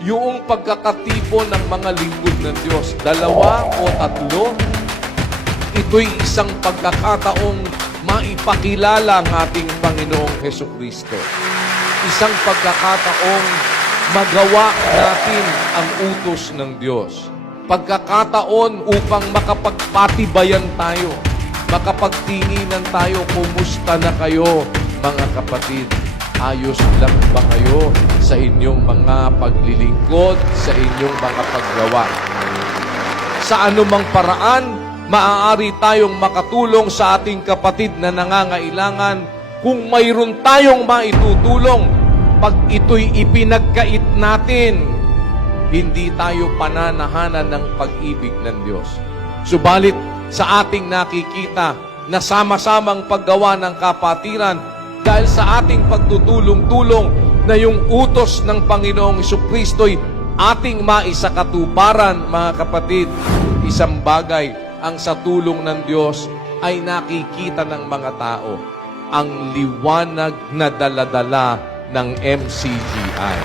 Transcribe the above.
yung pagkakatipon ng mga lingkod ng Diyos, 2 o 3, ito'y isang pagkakataong maipakilala ang ating Panginoong Hesukristo. Isang pagkakataong magawa natin ang utos ng Diyos. Pagkakataon upang makapagpatibayan tayo, makapagtinginan tayo, kumusta na kayo mga kapatid? Ayos lang ba kayo sa inyong mga paglilingkod, sa inyong mga paggawa? Sa anumang paraan, maaari tayong makatulong sa ating kapatid na nangangailangan kung mayroon tayong maitutulong. Pag ito'y ipinagkait natin, hindi tayo pananahanan ng pag-ibig ng Diyos. Subalit, sa ating nakikita na sama-samang paggawa ng kapatiran, dahil sa ating pagtutulong-tulong na yung utos ng Panginoong Hesukristo'y ating maisakatuparan, mga kapatid, isang bagay ang sa tulong ng Diyos ay nakikita ng mga tao, ang liwanag na daladala ng MCGI.